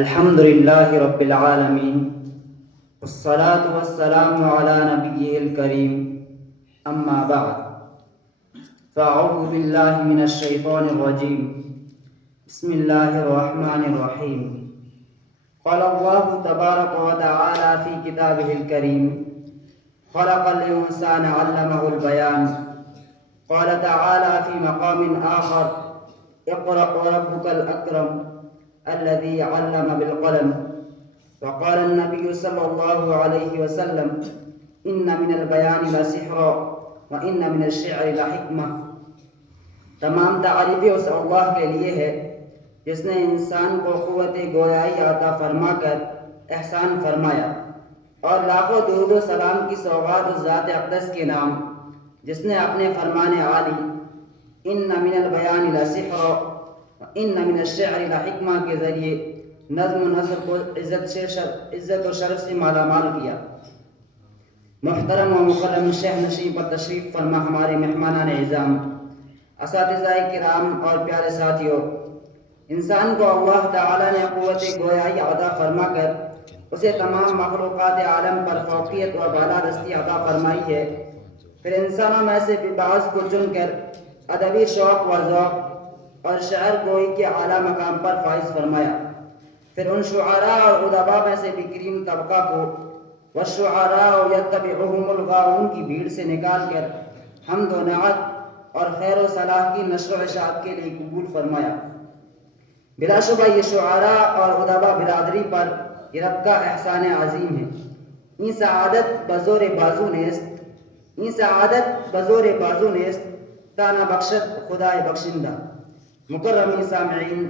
الحمد لله رب العالمين والصلاة والسلام على نبيه الكريم أما بعد فأعوذ بالله من الشيطان الرجيم بسم الله الرحمن الرحيم قال الله تبارك وتعالى في كتابه الكريم خلق الإنسان علمه البيان قال تعالى في مقام آخر اقرأ وربك الأكرم الذي علم بالقلم وقال النبي صلى الله عليه وسلم إن من البيان لسحرا وإن من الشعر لحکمہ۔ تمام تعریفیں اس اللہ کے لیے ہے جس نے انسان کو قوت گویائی عطا فرما کر احسان فرمایا، اور لاکھوں درود و سلام کی سوغات اس ذات اقدس کے نام جس نے اپنے فرمان عالی ان من البیان لسحرا ان من الشعر لحکمہ کے ذریعے نظم و نثر کو عزت و شرف سے مالا مال کیا۔ محترم و مکرم شیخ نشین پر تشریف فرما ہمارے مہمانان اعظام، اساتذہ کرام اور پیارے ساتھیوں، انسان کو اللہ تعالی نے قوت گویائی عطا فرما کر اسے تمام مخلوقات عالم پر فوقیت و بالادستی عطا فرمائی ہے۔ پھر انسانوں میں سے بعض کو چن کر ادبی شوق و ذوق اور شعر گوئی کے اعلیٰ مقام پر فائز فرمایا۔ پھر ان شعراء اور ادباء میں سے بکریم طبقہ کو والشعراء یتبعہم الغاوون کی بھیڑ سے نکال کر حمد و نعت اور خیر و صلاح کی نشر و اشاعت کے لیے قبول فرمایا۔ بلا شبہ یہ شعراء اور ادباء برادری پر یہ رب کا احسان عظیم ہے۔ این سعادت بزور بازو نیست، این سعادت بزور بازو نیست تانا بخشت خدائے بخشندہ۔ مکرمی سامعین،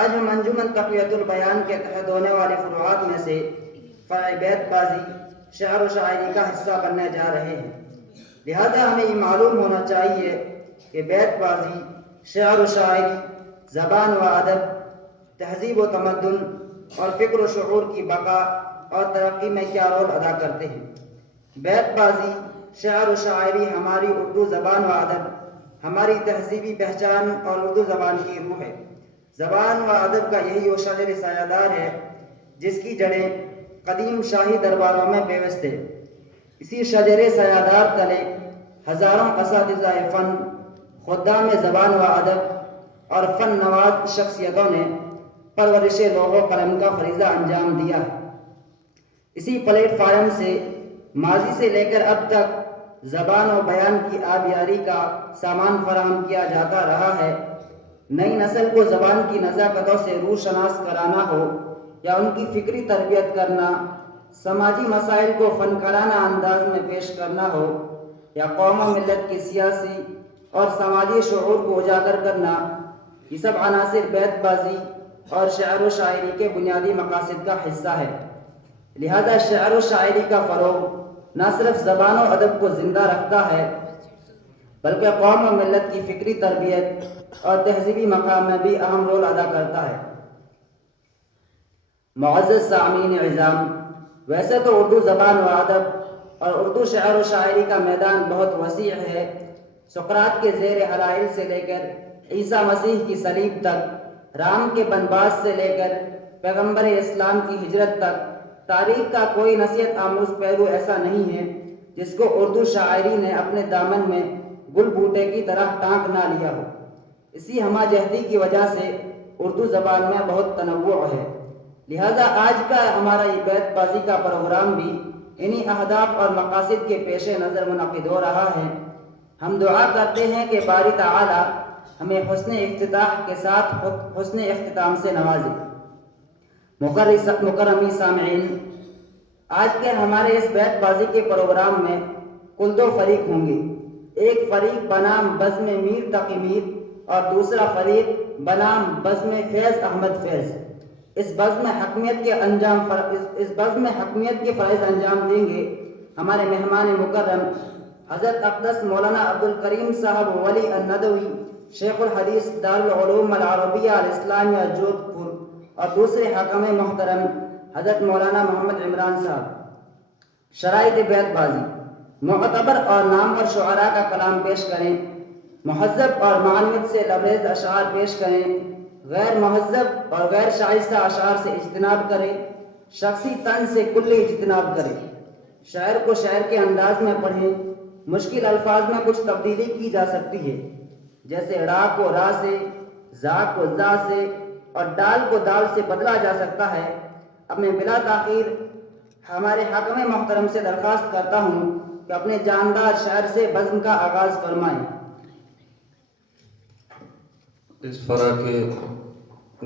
آج ہم انجمن تقویت البیان کے تحت ہونے والے فروعات میں سے فرع بیت بازی شعر و شاعری کا حصہ بننے جا رہے ہیں، لہذا ہمیں یہ معلوم ہونا چاہیے کہ بیت بازی، شعر و شاعری، زبان و ادب، تہذیب و تمدن اور فکر و شعور کی بقا اور ترقی میں کیا رول ادا کرتے ہیں۔ بیت بازی، شعر و شاعری ہماری اردو زبان و ادب، ہماری تہذیبی پہچان اور اردو زبان کی روح ہے۔ زبان و ادب کا یہی وہ شجر سایہ دار ہے جس کی جڑیں قدیم شاہی درباروں میں پیوست ہے۔ اسی شجر سایہ دار تلے ہزاروں اساتذہ فن، خدام زبان و ادب اور فن نواز شخصیتوں نے پرورش لوح و قلم کا فریضہ انجام دیا ہے۔ اسی پلیٹ فارم سے ماضی سے لے کر اب تک زبان و بیان کی آبیاری کا سامان فراہم کیا جاتا رہا ہے۔ نئی نسل کو زبان کی نزاکتوں سے روشناس کرانا ہو یا ان کی فکری تربیت کرنا، سماجی مسائل کو فنکارانہ انداز میں پیش کرنا ہو یا قوم و ملت کی سیاسی اور سماجی شعور کو اجاگر کرنا، یہ سب عناصر بیت بازی اور شعر و شاعری کے بنیادی مقاصد کا حصہ ہے۔ لہذا شعر و شاعری کا فروغ نہ صرف زبان و ادب کو زندہ رکھتا ہے بلکہ قوم و ملت کی فکری تربیت اور تہذیبی مقام میں بھی اہم رول ادا کرتا ہے۔ معزز سامعین اعظام، ویسے تو اردو زبان و ادب اور اردو شعر و شاعری کا میدان بہت وسیع ہے۔ سقراط کے زیر حلائل سے لے کر عیسیٰ مسیح کی صلیب تک، رام کے بنواس سے لے کر پیغمبر اسلام کی ہجرت تک، تاریخ کا کوئی نصیحت آموز پہلو ایسا نہیں ہے جس کو اردو شاعری نے اپنے دامن میں گل بوٹے کی طرح ٹانک نہ لیا ہو۔ اسی ہمہ جہتی کی وجہ سے اردو زبان میں بہت تنوع ہے، لہذا آج کا ہمارا یہ بیت بازی کا پروگرام بھی انہی اہداف اور مقاصد کے پیش نظر منعقد ہو رہا ہے۔ ہم دعا کرتے ہیں کہ باری تعالی ہمیں حسن افتتاح کے ساتھ حسن اختتام سے نوازے۔ مکرمی سامعین، آج کے ہمارے اس بیت بازی کے پروگرام میں کل دو فریق ہوں گے۔ ایک فریق بنام بزم میر تقی میر اور دوسرا فریق بنام بزم فیض احمد فیض۔ اس بزم حکمیت کے فرائض انجام دیں گے ہمارے مہمان مکرم حضرت اقدس مولانا عبدالکریم صاحب ولی الندوی، شیخ الحدیث دارالعلوم العربیہ الاسلامیہ جودھپور، اور دوسرے حکم محترم حضرت مولانا محمد عمران صاحب۔ شرائط بیت بازی: معتبر اور نامور شعراء کا کلام پیش کریں، مہذب اور معنویت سے لبریز اشعار پیش کریں، غیر مہذب اور غیر شائستہ اشعار سے اجتناب کرے، شخصی طنز سے کلی اجتناب کرے، شاعر کو شاعر کے انداز میں پڑھے، مشکل الفاظ میں کچھ تبدیلی کی جا سکتی ہے، جیسے را کو را سے، زا کو زا سے اور ڈال کو دال سے بدلا جا سکتا ہے۔ اب میں بلا تاخیر ہمارے حاکم محترم سے درخواست کرتا ہوں کہ اپنے جاندار شعر سے بزم کا آغاز فرمائیں۔ اس فرح کے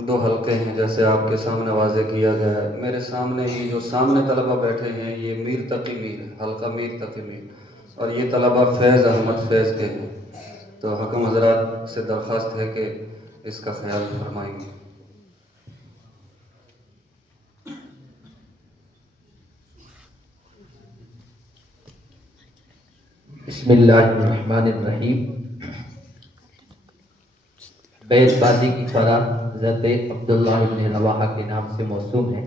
دو حلقے ہیں جیسے آپ کے سامنے واضح کیا گیا ہے۔ میرے سامنے ہی جو سامنے طلبہ بیٹھے ہیں یہ میر تقی میر ہے، حلقہ میر تقی میر، اور یہ طلبہ فیض احمد فیض کے ہیں، تو حکم حضرات سے درخواست ہے کہ اس کا خیال فرمائیں گے۔ بسم اللہ الرحمن الرحیم۔ بیت بازی کی فرح حضرت عبداللہ ابن رواحہ کے نام سے موسوم ہے،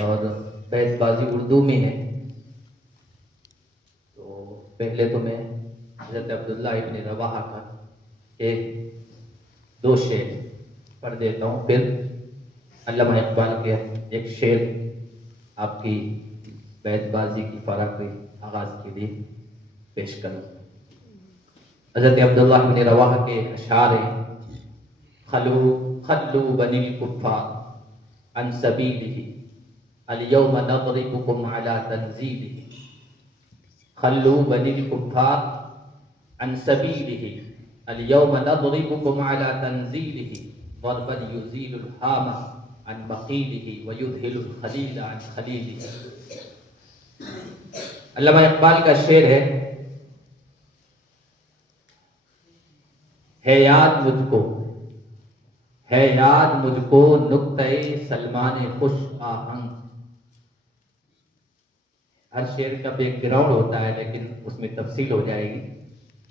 اور بیت بازی اردو میں ہے۔ تو پہلے تو میں حضرت عبداللہ ابن رواحہ کا دو شعر پڑھ دیتا ہوں، پھر علامہ اقبال کے ایک شعر آپ کی بیت بازی کی فرح کے آغاز کے لیے پیش کروں۔ حضرت عبداللہ بن رواحہ کے اشعار ہیں: خلو بنی الکفار عن سبیلہ الیوم نضربکم علی تنزیلہ، خلو بنی الکفار عن سبیلہ الیوم نضربکم علی تنزیلہ، ضربا یزیل الحام عن بخیلہ ویذہل الخلیل عن خلیلہ۔ علامہ اقبال کا شعر ہے یاد مجھ کو نکتہ سلمان خوش آہنگ۔ ہر شعر کا بیک گراؤنڈ ہوتا ہے لیکن اس میں تفصیل ہو جائے گی،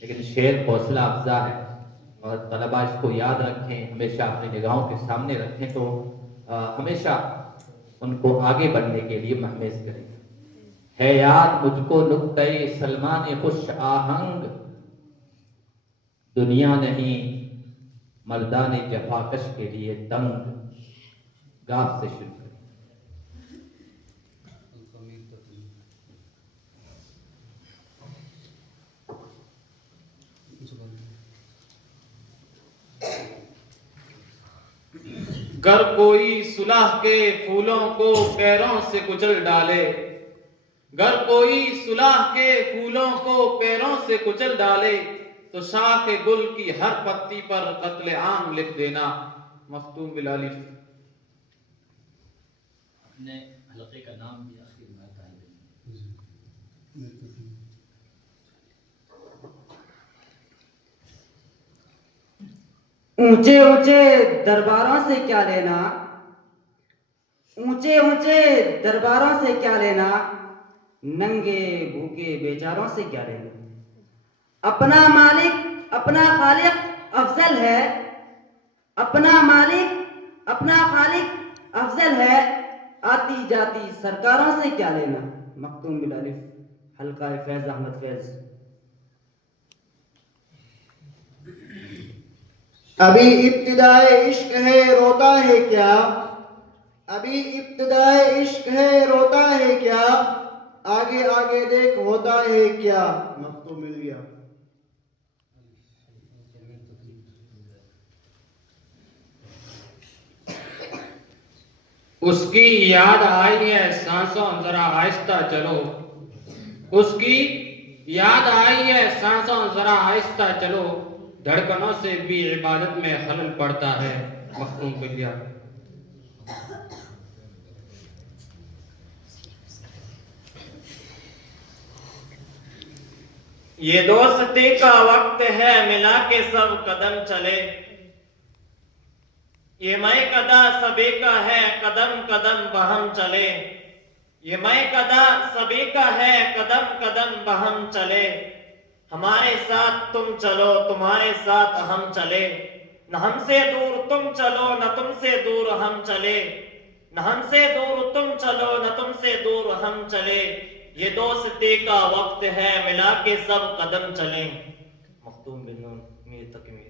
لیکن شعر حوصلہ افزا ہے اور طلبہ اس کو یاد رکھیں، ہمیشہ اپنی نگاہوں کے سامنے رکھیں تو ہمیشہ ان کو آگے بڑھنے کے لیے محمیز کریں۔ ہے یاد مجھ کو نکتہ سلمان خوش آہنگ، دنیا نہیں مردان جفاکش کے لیے تنگ۔ گاف سے شروع کریں۔ گر کوئی صلح کے پھولوں کو پیروں سے کچل ڈالے، گر کوئی صلح کے پھولوں کو پیروں سے کچل ڈالے، تو شاخ گل کی ہر پتی پر قتل عام لکھ دینا۔ مختوم بالالف۔ اپنے حلقے کا نام بھی آخر میں بتا دیں۔ اونچے اونچے درباروں سے کیا لینا، اونچے اونچے درباروں سے کیا لینا، ننگے بھوکے بیچاروں سے کیا لینا۔ اپنا مالک اپنا خالق افضل ہے، اپنا مالک اپنا خالق افضل ہے، آتی جاتی سرکاروں سے کیا لینا۔ مختوم بالالف، حلقہ فیض احمد فیض۔ ابھی ابتدائے عشق ہے روتا ہے کیا، ابھی ابتدائے عشق ہے روتا ہے کیا، آگے آگے دیکھ ہوتا ہے کیا۔ مختوم مل گیا۔ اس کی یاد آئی ہے سانسوں ذرا آہستہ چلو، اس کی یاد آئی ہے سانسوں ذرا آہستہ چلو، دھڑکنوں سے بھی عبادت میں خلل پڑتا ہے۔ مختوم بلیا۔ یہ دوستی کا وقت ہے ملا کے سب قدم چلے، یہ میں قدا سبھی کا ہے قدم قدم بہم چلے، یہ میں قدا سبھی کا ہے قدم قدم بہم چلے، ہمارے ساتھ تم چلو تمہارے ساتھ ہم چلے، نہ ہم سے دور تم چلو نہ تم سے دور ہم چلے، نہ ہم سے دور تم چلو نہ تم سے دور ہم چلے، یہ دوستی کا وقت ہے ملا کے سب قدم چلیں۔ مختوم بن نون میر تکمیل۔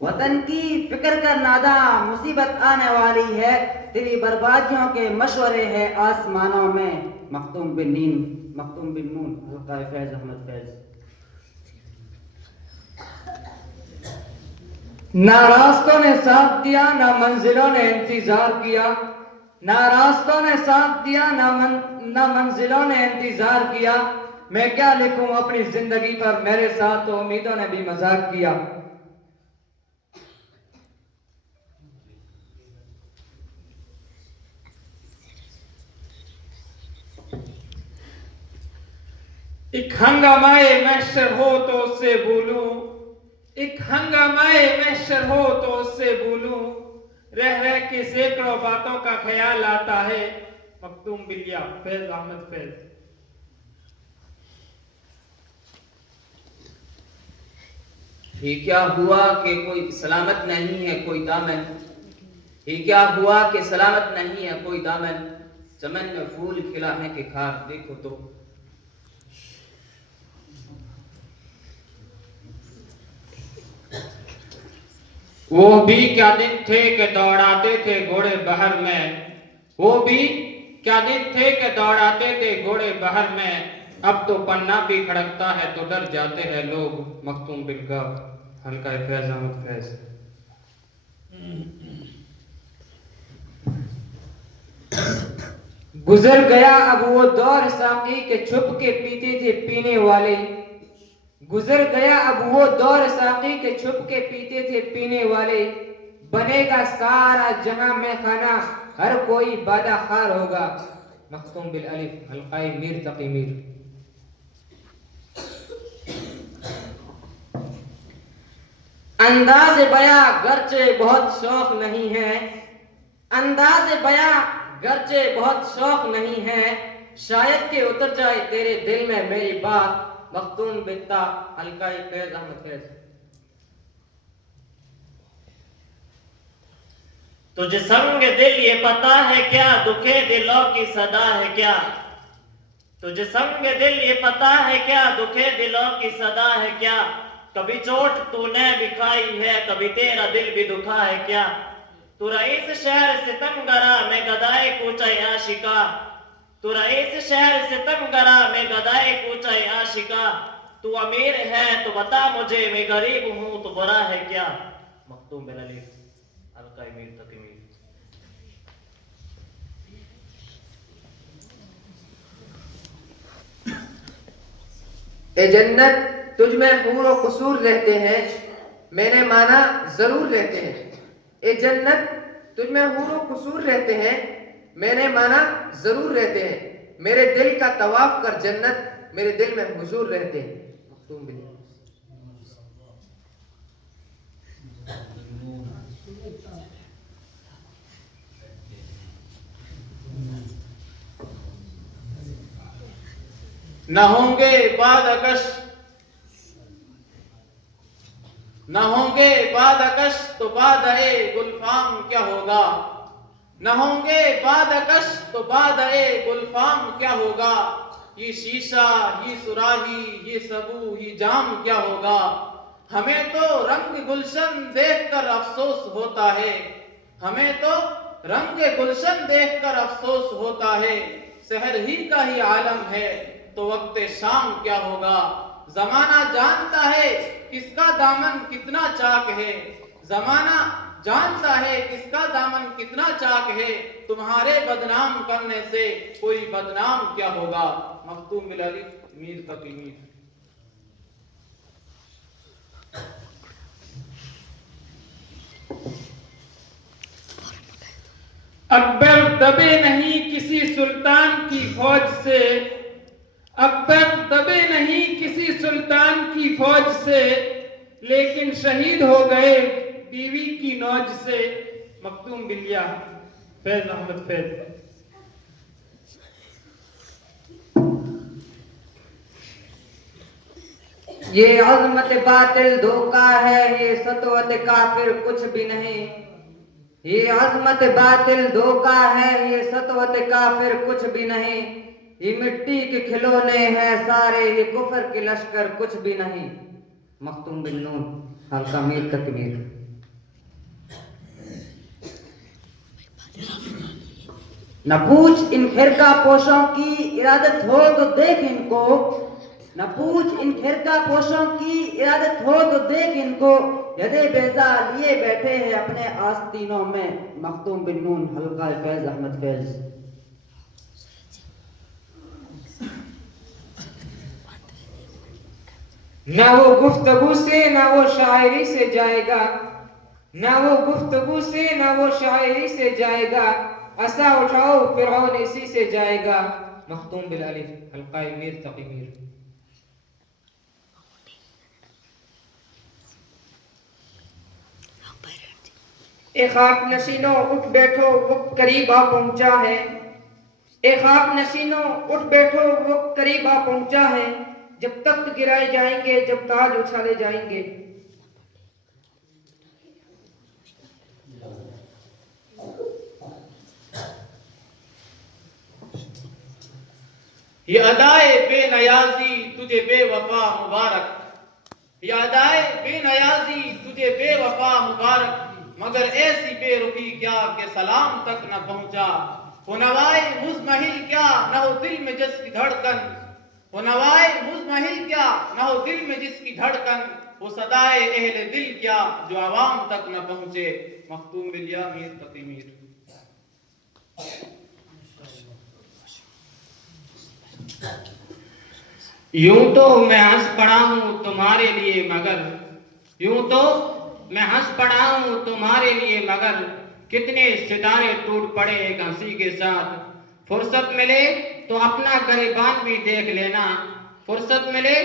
وطن کی فکر کر ناداں، مصیبت آنے والی ہے، تیری بربادیوں کے مشورے ہیں آسمانوں میں. مختوم بن نون حلقہ فیض احمد فیض. نہ راستوں نے ساتھ دیا نہ منزلوں نے انتظار کیا، نہ راستوں نے ساتھ دیا نہ منزلوں نے انتظار کیا. میں کیا لکھوں اپنی زندگی پر، میرے ساتھ تو امیدوں نے بھی مذاق کیا. ایک ہنگامائے محشر ہو تو اس سے بولوں، ایک ہنگامائے محشر ہو تو اس سے بولوں، رہ رہ کے سینکڑوں باتوں کا خیال آتا ہے. مختوم بلیا فیض احمد فیض. یہ کیا ہوا کہ کوئی سلامت نہیں ہے کوئی دامن، یہ کیا ہوا کہ سلامت نہیں ہے کوئی دامن، چمن میں پھول کھلا ہے کہ خار دیکھو تو. وہ بھی کیا دن تھے کہ دوڑاتے تھے گھوڑے بہر میں، وہ بھی کیا دن تھے کہ دوڑاتے تھے گھوڑے بہر میں، اب تو پنہ بھی کھڑکتا ہے تو ڈر جاتے ہیں لوگ. مختوم بالگاہ حلقہ فیض احمد فیض. گزر گیا اب وہ دور ساقی کے چھپ کے پیتے تھے پینے والے، گزر گیا اب وہ دور ساقی کے چھپ کے پیتے تھے پینے والے. بنے گا سارا جہاں میں خانہ، ہر کوئی بادہ خار ہوگا. مختوم بالالف حلقہ میر تقی میر. انداز بیاں گرچہ بہت شوق نہیں ہے، انداز بیاں گرچہ بہت شوق نہیں ہے، شاید کہ اتر جائے تیرے دل میں میری بات. مختوم بالتا حلقہ فیض احمد فیض. تجھے سنگ دل یہ پتا ہے کیا، دکھے دلوں کی صدا ہے کیا. تجھے سنگ دل یہ پتا ہے کیا، دکھے دلوں کی صدا ہے کیا. کبھی چوٹ تو نے بھی کھائی ہے، کبھی تیرا دل بھی دکھا ہے کیا. تو رئیس شہر ستم گرا میں گدائے کوچے عاشقا، تو رئیس شہر ستم گرا میں گدائے کوچے عاشقا. تو امیر ہے تو بتا مجھے، میں غریب ہوں تو برا ہے کیا. مختوم بالالف حلقہ میر تقی میر. اے جنت تجھ میں حور و قصور رہتے ہیں، میں نے مانا ضرور رہتے ہیں. اے جنت تجھ میں حور و قصور رہتے ہیں، میں نے مانا ضرور رہتے ہیں. میرے دل کا طواف کر جنت، میرے دل میں حضور رہتے ہیں. مختوم باللہ. نہ ہوں گے بادکش، نہ ہوں گے بادکش تو بادئے گلفام کیا ہوگا، نہ ہوں گے بادکش تو بادئے گلفام کیا ہوگا. یہ شیشہ یہ سراہی یہ سبو یہ جام کیا ہوگا. ہمیں تو رنگ گلشن دیکھ کر افسوس ہوتا ہے، ہمیں تو رنگ گلشن دیکھ کر افسوس ہوتا ہے. سحر ہی کا ہی عالم ہے تو وقت شام کیا ہوگا. زمانہ جانتا ہے کس کا دامن کتنا چاک ہے، زمانہ جانتا ہے کس کا دامن کتنا چاک ہے. تمہارے بدنام کرنے سے کوئی بدنام کیا ہوگا. مختوم بالالف میر تقی میر. اکبر دبے نہیں کسی سلطان کی فوج سے، اکبر دبے نہیں کسی سلطان کی فوج سے، لیکن شہید ہو گئے بیوی کی نوج سے. مختوم باللہ فیض احمد فیض. یہ عظمت باطل دھوکا ہے، یہ سطوت کافر کچھ بھی نہیں. یہ عظمت باطل دھوکا ہے، یہ سطوت کافر کچھ بھی نہیں. یہ مٹی کے کھلونے ہیں سارے، یہ کفر کے لشکر کچھ بھی نہیں. مختوم بن نون حلقہ میر تقی میر. نہ پوچھ ان خرقہ پوشوں کی ارادت ہو تو دیکھ ان کو، نہ پوچھ ان خرقہ پوشوں کی ارادت ہو تو دیکھ ان کو، یدے بیضا لیے بیٹھے ہیں اپنے آستینوں میں، مختوم بن نون حلقہ فیض احمد فیض۔ نہ وہ گفتگو سے نہ وہ شاعری سے جائے گا، نہ وہ گفتگو سے نہ وہ شاعری سے جائے گا، عصا اٹھاؤ فرعون اسی سے جائے گا، مختوم بالالف حلقہ میر تقی میر۔ اے خاک نشینوں اٹھ بیٹھو وقت قریب آ پہنچا ہے، اے خاک نشینوں اٹھ بیٹھو وقت قریب آ پہنچا ہے، جب تخت گرائے جائیں گے جب تاج اچھالے جائیں گے۔ یہ ادائے بے نیازی تجھے بے وفا مبارک، یہ ادائے بے نیازی تجھے بے وفا مبارک، مگر ایسی بے رخی کیا کہ سلام تک نہ پہنچا، وہ نوائے مزمحل کیا نہ ہو دل میں جس کی دھڑکن، وہ نوائے مزمحل کیا نہ ہو دل میں جس کی دھڑکن، وہ صدائے اہل دل کیا جو عوام تک نہ پہنچے، مختوم بالیا میر تقی میر۔ یوں تو میں ہنس پڑا ہوں تمہارے لیے مگر، یوں تو میں ہنس پڑا ہوں تمہارے لیے مگر، کتنے ستارے ٹوٹ پڑے ایک ہنسی کے ساتھ، فرصت ملے تو اپنا گریبان بھی دیکھ لینا، فرصت ملے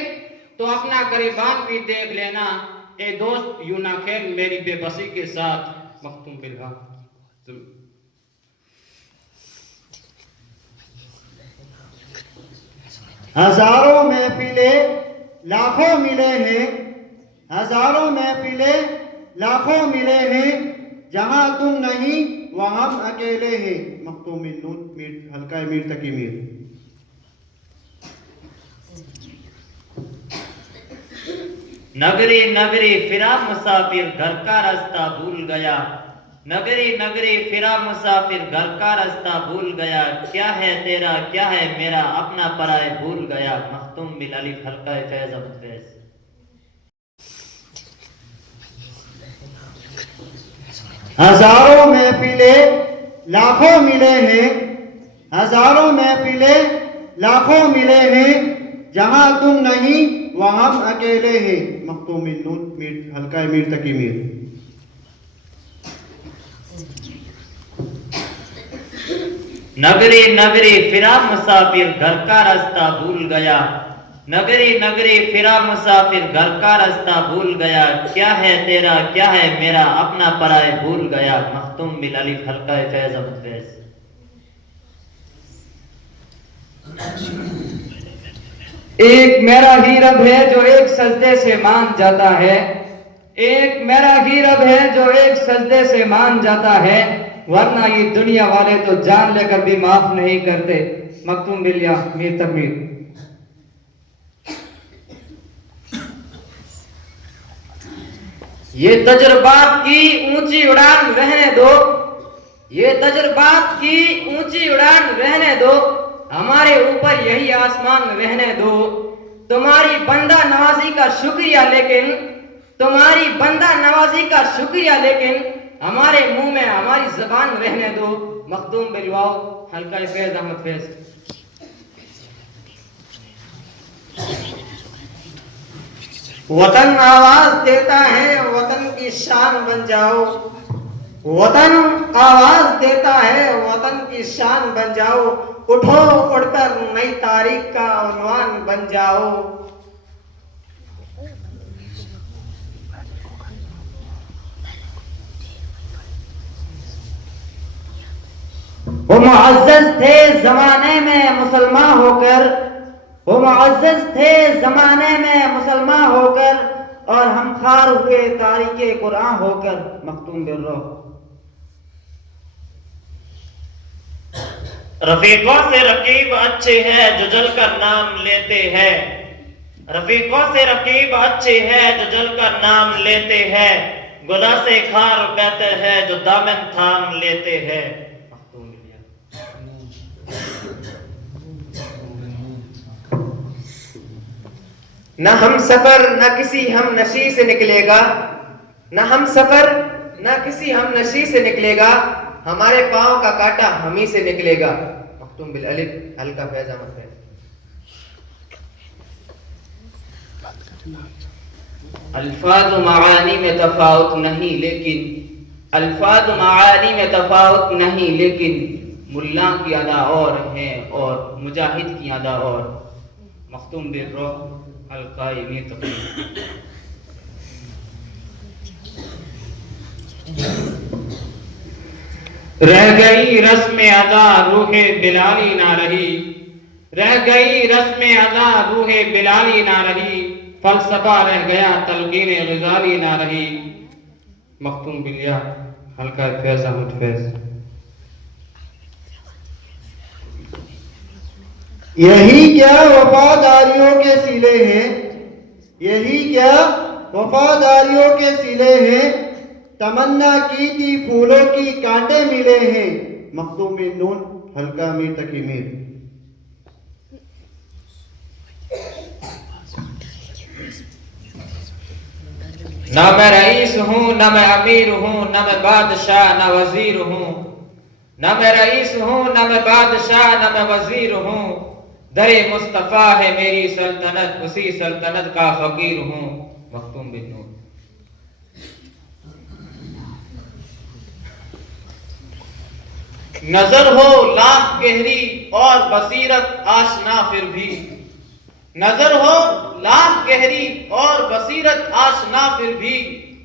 تو اپنا گریبان بھی دیکھ لینا، اے دوست یوں نہ کھیل میری بے بسی کے ساتھ، مختوم بالحق۔ ہزاروں محفلیں لاکھوں ملے ہیں، ہزاروں محفلیں لاکھوں ملے ہیں، جہاں تم نہیں وہاں ہم اکیلے ہیں، مختوم نون میر حلقہ میر تقی میر۔ نگری نگری پھرا مسافر گھر کا راستہ بھول گیا، نگری نگری پھرا مسافر گھر کا راستہ بھول گیا، کیا ہے تیرا کیا ہے میرا اپنا پرائے بھول گیا، مختوم بالالف حلقہ فیض احمد فیض۔ ہزاروں محفلیں لاکھوں ملے ہیں، ہزاروں محفلیں لاکھوں ملے ہیں، جہاں تم نہیں وہاں ہم اکیلے ہیں، مختوم نون میر حلقہ میر تقی میر۔ نگری نگری پھرا مسافر گھر کا راستہ بھول گیا، نگری نگری پھرا مسافر گھر کا راستہ بھول گیا، کیا ہے تیرا کیا ہے میرا اپنا پرائے بھول گیا، مختوم بالالف حلقہ فیض احمد فیض۔ ایک میرا ہی رب ہے جو ایک سجدے سے مان جاتا ہے، ایک میرا ہی رب ہے جو ایک سجدے سے مان جاتا ہے، ورنہ یہ دنیا والے تو جان لے کر بھی معاف نہیں کرتے، مختوم بالیا میر تقمیر۔ یہ تجربات کی اونچی اڑان رہنے دو، یہ تجربات کی اونچی اڑان رہنے دو، ہمارے اوپر یہی آسمان رہنے دو، تمہاری بندہ نوازی کا شکریہ لیکن، تمہاری بندہ نوازی کا شکریہ لیکن، ہمارے منہ میں ہماری زبان رہنے دو، مختوم بالواو حلقہ فیض احمد فیض۔ وطن آواز دیتا ہے وطن کی شان بن جاؤ، وطن آواز دیتا ہے وطن کی شان بن جاؤ، اٹھو اڑ کر نئی تاریخ کا عنوان بن جاؤ۔ وہ معزز تھے زمانے میں مسلمان ہو کر، وہ معزز تھے زمانے میں مسلمان ہو کر، اور ہم خار ہوئے تاریخ قرآن ہو کر، مختوم بالروح۔ رفیقوں سے رقیب اچھے ہیں جو جل کر نام لیتے ہیں، رفیقوں سے رقیب اچھے ہیں جو جل کر نام لیتے ہیں، گناہ سے خار بہتر ہے جو دامن تھام لیتے ہیں۔ نہ ہم سفر نہ کسی ہم نشی سے نکلے گا، نہ ہم سفر نہ کسی ہم نشی سے نکلے گا، ہمارے پاؤں کا کاٹا ہم ہی سے نکلے گا۔ مختوم بالالف ہلکا فیض احمد فیض۔ الفاظ و معانی میں تفاوت نہیں لیکن الفاظ و معانی میں تفاوت نہیں لیکن ملا کی ادا اور ہے اور مجاہد کی ادا اور۔ مختوم بالروح حلقۂ میر تقی۔ رہ گئی رسم ادا روح بلالی نہ رہی، رہ گئی رسم ادا روح بلالی نہ رہی، فلسفہ رہ گیا تلقین غزالی نہ رہی۔ مختوم بالیا حلقہ فیض احمد فیض۔ یہی کیا وفاداریوں کے سلے ہیں، یہی کیا وفاداریوں کے سلے ہیں، تمنا کی تھی پھولوں کی کانٹے ملے ہیں۔ مختوم نون حلقہ میر تقی میر۔ نہ میں رئیس ہوں نہ میں امیر ہوں، نہ میں بادشاہ نہ وزیر ہوں، نہ میں رئیس ہوں نہ میں بادشاہ نہ میں وزیر ہوں، در مصطفیٰ ہے میری سلطنت اسی سلطنت کا فقیر ہوں۔ مختوم بن نور۔ نظر ہو لاکھ گہری اور بصیرت آشنا پھر بھی، نظر ہو لاکھ گہری اور بصیرت آشنا پھر بھی،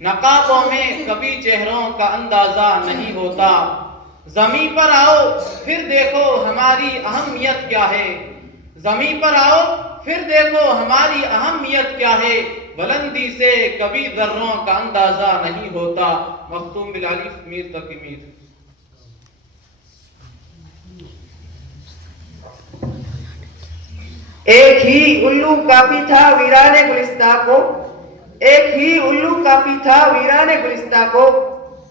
نقابوں میں کبھی چہروں کا اندازہ نہیں ہوتا۔ زمین پر آؤ پھر دیکھو ہماری اہمیت کیا ہے، زمین پر آؤ پھر دیکھو ہماری اہمیت کیا ہے، بلندی سے کبھی ذروں کا اندازہ نہیں ہوتا۔ مختوم بالالف میر تقی میر۔ ایک ہی الو کافی تھا ویران گلستہ کو، ایک ہی الو کافی تھا ویران گلستہ کو،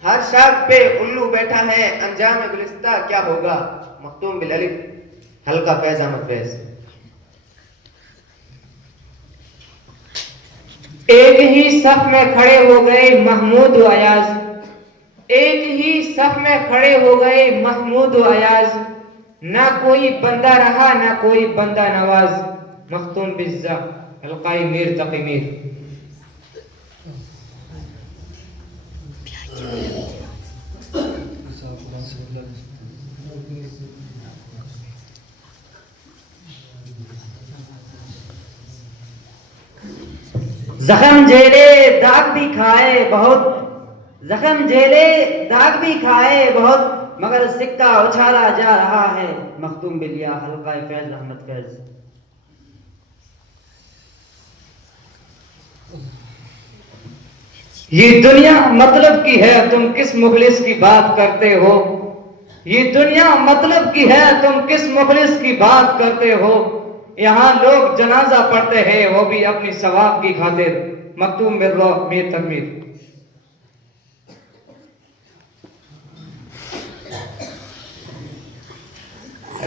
ہر شاخ پہ الو بیٹھا ہے انجام گلستہ کیا ہوگا۔ مختوم بالالف حلقہ فیض احمد فیض۔ ایک ہی صف میں کھڑے ہو گئے محمود و ایاز، ایک ہی صف میں کھڑے ہو گئے محمود و ایاز، نہ کوئی بندہ رہا نہ کوئی بندہ نواز۔ مختوم بالزا حلقۂ میر تقی میر۔ زخم جھیلے داغ بھی کھائے بہت، زخم جھیلے داغ بھی کھائے بہت، مگر سکہ اچھالا جا رہا ہے۔ مختوم بالیا حلقہ فیض احمد فیض۔ یہ دنیا مطلب کی ہے تم کس مخلص کی بات کرتے ہو، یہ دنیا مطلب کی ہے تم کس مخلص کی بات کرتے ہو، یہاں لوگ جنازہ پڑھتے ہیں وہ بھی اپنی ثواب کی خاطر۔ مختوم بالروح میر تقمیر۔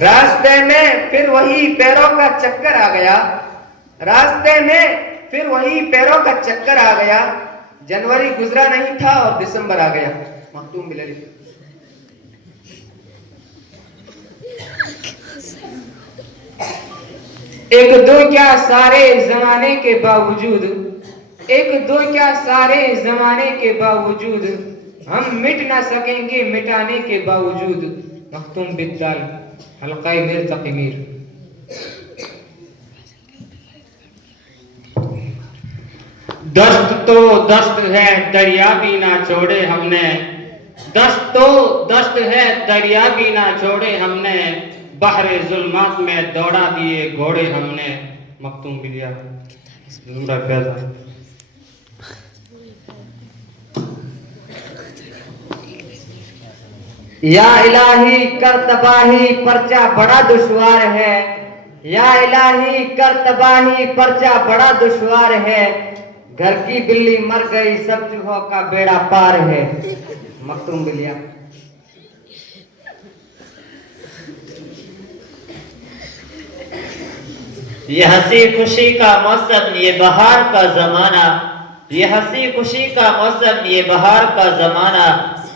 راستے میں پھر وہی پیروں کا چکر آ گیا، راستے میں پھر وہی پیروں کا چکر آ گیا، جنوری گزرا نہیں تھا اور دسمبر آ گیا۔ مختوم بالالف۔ ایک دو کیا سارے زمانے کے باوجود، ایک دو کیا سارے زمانے کے باوجود، ہم مٹ نہ سکیں گے مٹانے کے باوجود۔ مختوم بالدال حلقہ میر تقی میر۔ دشت تو دشت ہے دریا بھی نہ چھوڑے ہم نے، دشت تو دشت ہے دریا بھی نہ چھوڑے ہم نے، بحر ظلمات میں دوڑا دیے گھوڑے ہم نے۔ مختوم بالیا زمرہ فیضا۔ یا الہی کر تباہی پرچہ بڑا دشوار ہے، یا الہی کر تباہی پرچہ بڑا دشوار ہے، گھر کی بلی مر گئی سب چوہوں کا بیڑا پار ہے۔ مختوم بالیا۔ یہ ہنسی خوشی کا موسم، یہ بہار کا زمانہ، یہ ہنسی خوشی کا موسم، یہ بہار کا زمانہ،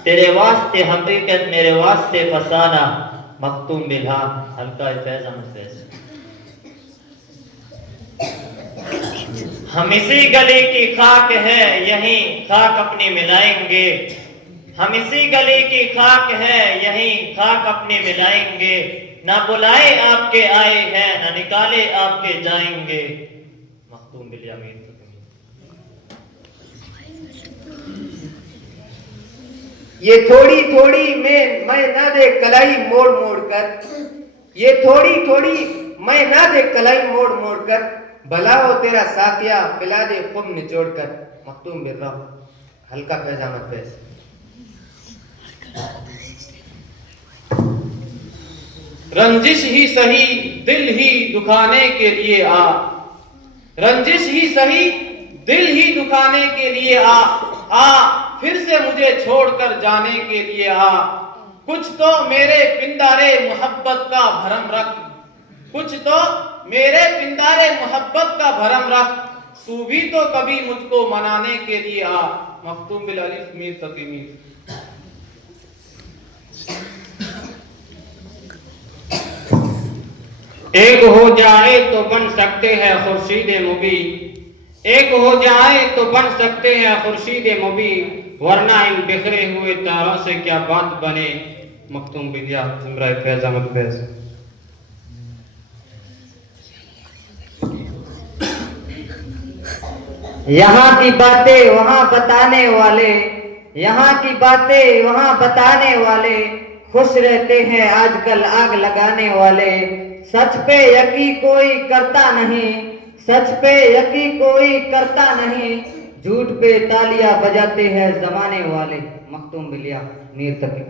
تیرے واسطے حقیقت میرے واسطے فسانہ، مختوم بالہا حلقہ فیض احمد فیض۔ ہم اسی گلی کی خاک ہے، یہیں خاک اپنی ملائیں گے، ہم اسی گلی کی خاک ہے، یہیں خاک اپنی ملائیں گے، نہ بلائے آپ کے آئے ہیں، نہ نکالے آپ کے جائیں گے، مختوم بالیامین۔ یہ تھوڑی تھوڑی میں نہ دے کلائی موڑ موڑ کر، یہ تھوڑی تھوڑی میں نہ دے کلائی موڑ موڑ کر، بھلا ہو تیرا ساتھیہ پلا دے خم نچوڑ کر، مختوم بالراہ حلقہ فیض احمد فیض۔ رنجش ہی سہی دل ہی دکھانے کے لیے آ، رنجش ہی سہی دل ہی دکھانے کے لیے آ پھر سے مجھے چھوڑ کر جانے کے لیے آ، کچھ تو میرے پندارے محبت کا بھرم رکھ، کچھ تو میرے پندارے محبت کا بھرم رکھ، تو بھی تو کبھی مجھ کو منانے کے لیے آ، مختوم بالالف میر تقی میر۔ ایک ہو جائے تو بن سکتے ہیں خورشید مبین، ایک ہو جائے تو بن سکتے ہیں خورشید مبین، ورنہ ان بکھرے ہوئے تاروں سے کیا بات بنے، مختوم بالیا زمرہ فیض احمد فیض۔ یہاں کی باتیں وہاں بتانے والے، یہاں کی باتیں وہاں بتانے والے، خوش رہتے ہیں آج کل آگ لگانے والے، سچ پہ یقین کوئی کرتا نہیں، سچ پہ یقین کوئی کرتا نہیں، جھوٹ پہ تالیاں بجاتے ہیں زمانے والے، مختوم بالیا میر تقی۔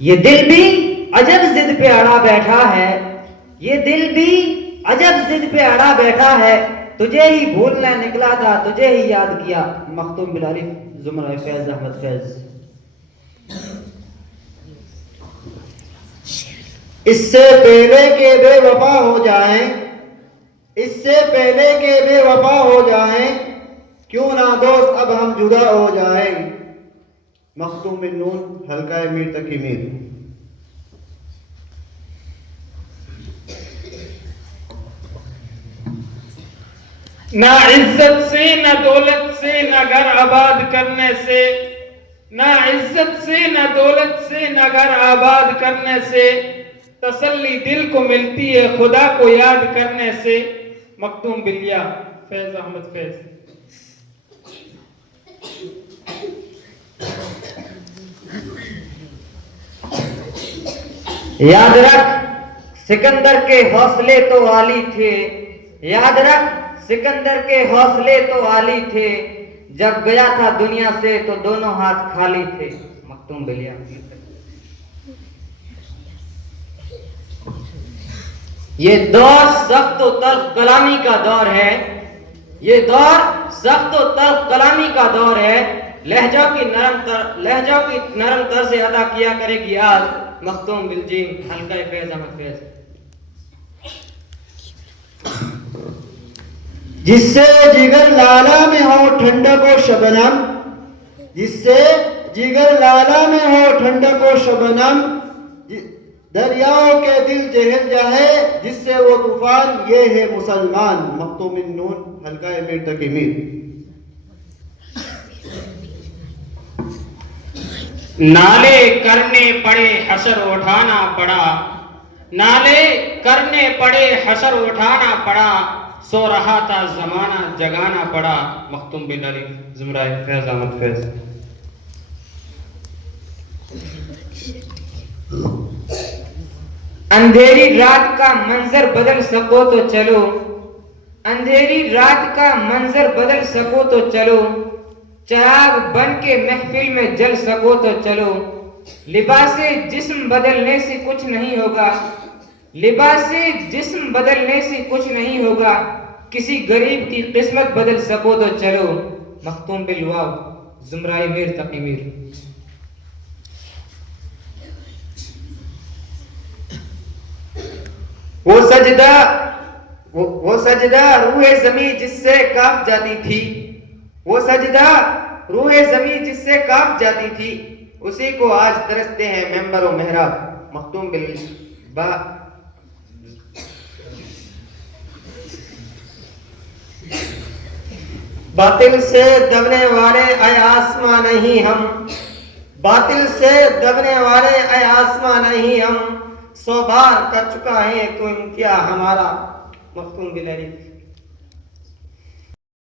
یہ دل بھی عجب ضد پہ اڑا بیٹھا ہے، یہ دل بھی عجب ضد پہ اڑا بیٹھا ہے، تجھے ہی بھولنا نکلا تھا تجھے ہی یاد کیا، مختوم بالالف زمرہ فیض احمد فیض۔ اس سے پہلے کہ بے وفا ہو جائیں، اس سے پہلے کہ بے وفا ہو جائیں، کیوں نہ دوست اب ہم جدا ہو جائیں، مختوم بن نون حلقہ میر تقی میر۔ نہ عزت سے نہ دولت سے نہ گھر آباد کرنے سے، نہ عزت سے نہ دولت سے نہ گھر آباد کرنے سے، تسلی دل کو ملتی ہے خدا کو یاد کرنے سے، مختوم بالیا فیض احمد فیض۔ یاد رکھ سکندر کے حوصلے تو عالی تھے، یاد رکھ سکندر کے حوصلے تو عالی تھے، جب گیا تھا دنیا سے تو دونوں ہاتھ خالی تھے، مختوم بالیا۔ یہ دور سخت و تلخ کلامی کا دور ہے، یہ دور سخت و تلخ کلامی کا دور ہے، لہجوں کی نرم طرز سے ادا کیا کرے گی آج، مختوم بالجیم حلقہ فیض احمد فیض۔ جس سے جگر لالا میں ہو ٹھنڈک و شبنم، جس سے جگر لالا میں ہو ٹھنڈک و شبنم، دریاؤں کے دل جہل جائے جس سے وہ طوفان، یہ ہے مسلمان، مختوم بن نون حلقہ میر تقی میر۔ نالے کرنے پڑے حشر اٹھانا پڑا، نالے کرنے پڑے حشر اٹھانا پڑا، سو رہا تھا زمانہ جگانا پڑا، مختوم بالالف زمرہ فیض احمد فیض۔ اندھیری رات کا منظر بدل سکو تو چلو، اندھیری رات کا منظر بدل سکو تو چلو، چراغ بن کے محفل میں جل سکو تو چلو، لباس جسم بدلنے سے کچھ نہیں ہوگا، لباس جسم بدلنے سے کچھ نہیں ہوگا، کسی غریب کی قسمت بدل سکو تو چلو، مختوم بالواو زمرہ میر تقی میر۔ وہ سجدہ روح زمیں جس سے کانپ جاتی تھی، وہ سجدہ روح زمیں جس سے کانپ جاتی تھی، اسی کو آج ترستے ہیں ممبر و محراب. مختوم بالبا. باطل سے دبنے والے اے آسماں نہیں ہم، باطل سے دبنے والے اے آسماں نہیں ہم، 100 بار کر چکا ہے تو امتیاز ہمارا. مختوم بالعلی.